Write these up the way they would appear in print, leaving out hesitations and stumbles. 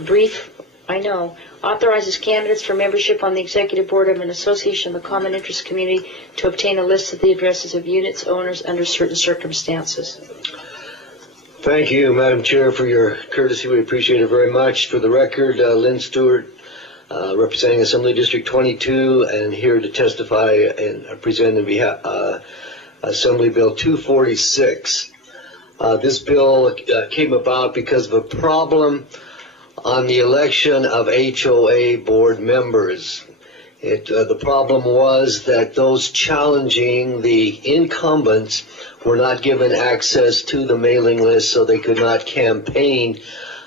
Brief, I know, authorizes candidates for membership on the executive board of an association of the common interest community to obtain a list of the addresses of units owners under certain circumstances. Thank you, Madam Chair, for your courtesy. We appreciate it very much. For the record, Lynn Stewart, representing Assembly District 22, and here to testify and present on behalf Assembly Bill 246. This bill came about because of a problem on the election of HOA board members. The problem was that those challenging the incumbents were not given access to the mailing list, so they could not campaign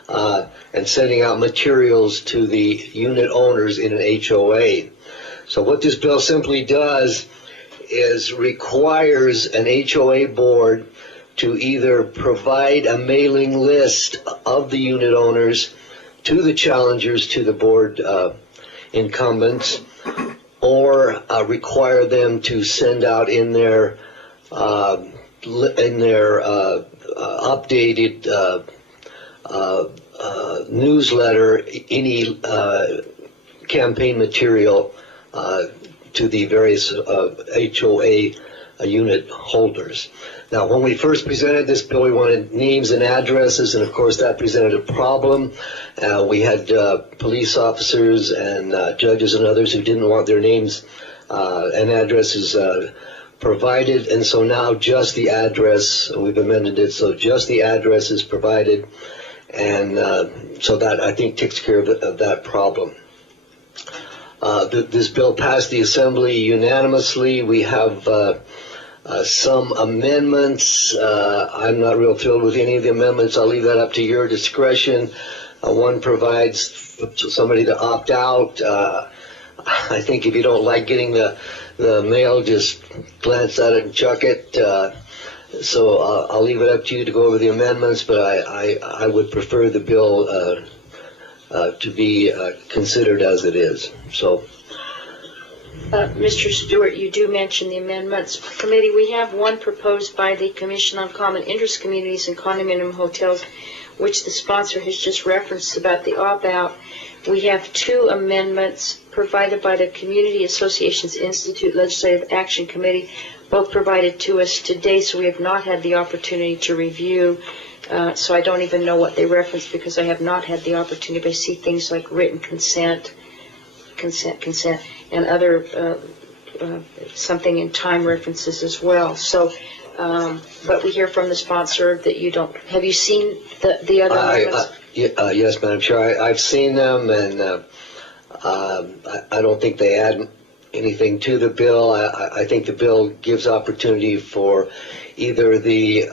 and sending out materials to the unit owners in an HOA. So what this bill simply does is requires an HOA board to either provide a mailing list of the unit owners to the challengers to the board incumbents, or require them to send out in their updated newsletter any campaign material to the various HOA unit holders. Now, when we first presented this bill, we wanted names and addresses, and of course that presented a problem. We had police officers and judges and others who didn't want their names and addresses provided, and so now just the address, we've amended it, so just the address is provided, and so that, I think, takes care of that problem. This bill passed the Assembly unanimously. We have some amendments. I'm not real thrilled with any of the amendments. I'll leave that up to your discretion. One provides somebody to opt out. I think if you don't like getting the mail, just glance at it and chuck it. So I'll leave it up to you to go over the amendments, but I would prefer the bill to be considered as it is. So. Mr. Stewart, you do mention the amendments. Committee, we have one proposed by the Commission on Common Interest Communities and Condominium Hotels, which the sponsor has just referenced about the opt-out. We have two amendments provided by the Community Associations Institute Legislative Action Committee, both provided to us today, so we have not had the opportunity to review. So I don't even know what they reference because I have not had the opportunity, but I see things like written consent, and other something in time references as well. So, but we hear from the sponsor that you don't. Have you seen the other amendments? Yes, Madam Chair. I've seen them, and I don't think they add anything to the bill. I think the bill gives opportunity for either the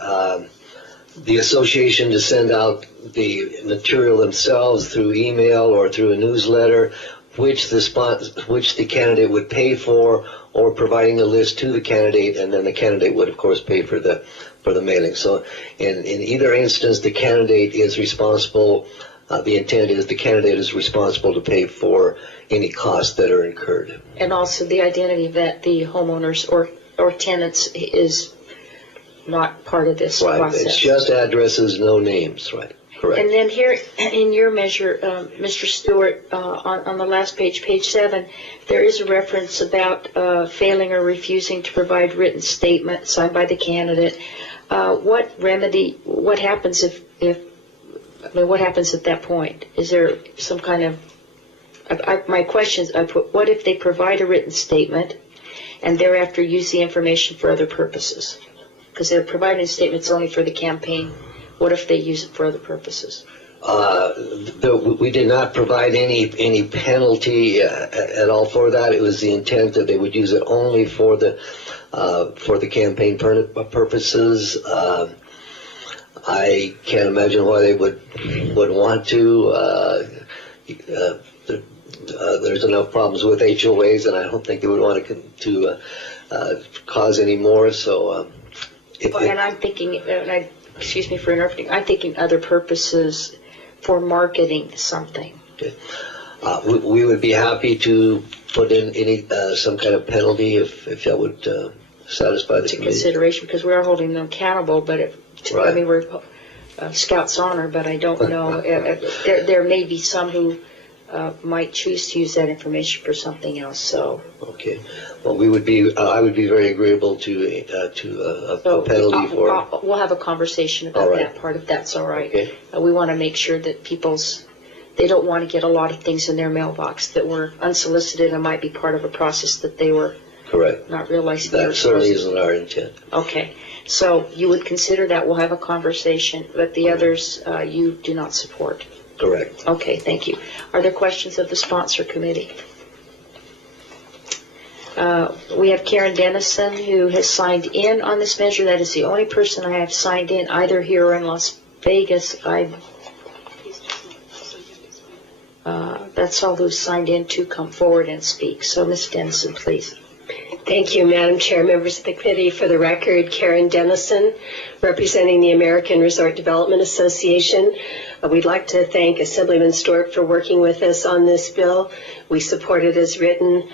association to send out the material themselves through email or through a newsletter, which the candidate would pay for, or providing a list to the candidate, and then the candidate would, of course, pay for the mailing. So, in either instance, the candidate is responsible. The intent is the candidate is responsible to pay for any costs that are incurred. And also the identity that the homeowners or tenants is not part of this process. It's just addresses, no names, right? Correct. And then here in your measure, Mr. Stewart, on the last page, page 7, there is a reference about failing or refusing to provide written statement signed by the candidate. What remedy? What happens what happens at that point? Is there some kind of? My questions I put: what if they provide a written statement and thereafter use the information for other purposes? Because they're providing statements only for the campaign. What if they use it for other purposes? We did not provide any penalty at all for that. It was the intent that they would use it only for the campaign purposes. I can't imagine why they would want to. There's enough problems with HOAs, and I don't think they would want to cause any more. So, and I'm thinking, excuse me for interrupting, I'm thinking other purposes for marketing something. Okay. We would be happy to put in any some kind of penalty if that would satisfy the committee. Consideration, because we are holding them accountable, but if, right. I mean, we're Scout's honor, but I don't know. There may be some who might choose to use that information for something else. So Okay. Well, we would be. I would be very agreeable to a penalty for. We'll have a conversation about that part if that's all right. Okay. We want to make sure that they don't want to get a lot of things in their mailbox that were unsolicited and might be part of a process that they were Correct. not realizing. That certainly isn't our intent. Okay. So you would consider that. We'll have a conversation, but the others you do not support. Correct. Okay, thank you. Are there questions of the sponsor committee? We have Karen Dennison, who has signed in on this measure. That is the only person I have signed in, either here or in Las Vegas. That's all who's signed in to come forward and speak. So, Ms. Dennison, please. Thank you, Madam Chair, members of the committee. For the record, Karen Dennison, representing the American Resort Development Association. We'd like to thank Assemblyman Stewart for working with us on this bill. We support it as written.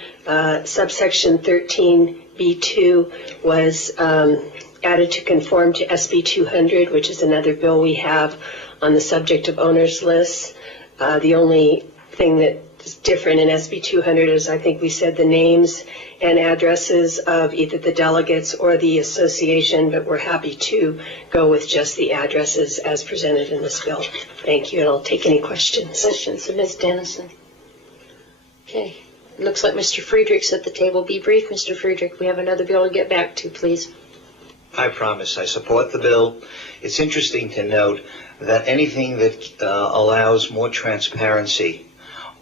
Subsection 13B2 was added to conform to SB 200, which is another bill we have on the subject of owners lists. The only thing that's different in SB 200 is, I think we said, the names and addresses of either the delegates or the association, but we're happy to go with just the addresses as presented in this bill. Thank you, and I'll take any questions. Questions of Ms. Dennison? Okay. It looks like Mr. Friedrich's at the table. Be brief, Mr. Friedrich. We have another bill to get back to, please. I promise. I support the bill. It's interesting to note that anything that allows more transparency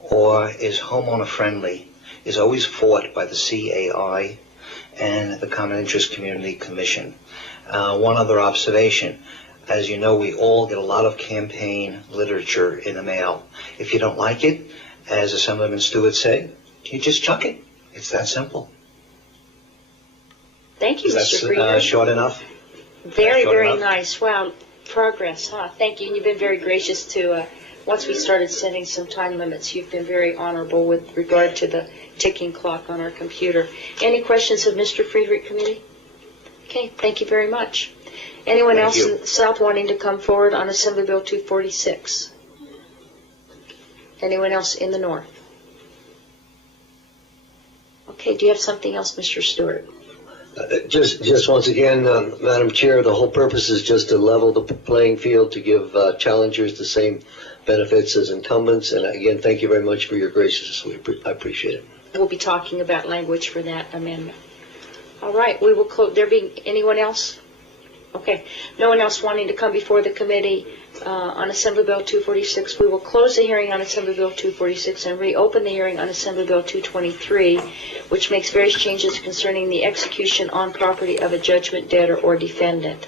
or is homeowner friendly is always fought by the CAI and the Common Interest Community Commission. One other observation, as you know, we all get a lot of campaign literature in the mail. If you don't like it, as Assemblyman Stewart said, you just chuck it. It's that simple. Thank you, Is Mr. that Friedrich. short enough? Very, Short very enough? nice. Wow, progress, huh? Thank you. And you've been very gracious to, once we started setting some time limits, you've been very honorable with regard to the ticking clock on our computer. Any questions of Mr. Friedrich, committee? Okay, thank you very much. Anyone Thank else you. in the South wanting to come forward on Assembly Bill 246? Anyone else in the North? Okay, do you have something else, Mr. Stewart? Just once again, Madam Chair, the whole purpose is just to level the playing field, to give challengers the same benefits as incumbents. And again, thank you very much for your graciousness. I appreciate it. We'll be talking about language for that amendment. All right, we will close. There being anyone else? Okay, no one else wanting to come before the committee on Assembly Bill 246. We will close the hearing on Assembly Bill 246 and reopen the hearing on Assembly Bill 223, which makes various changes concerning the execution on property of a judgment debtor or defendant.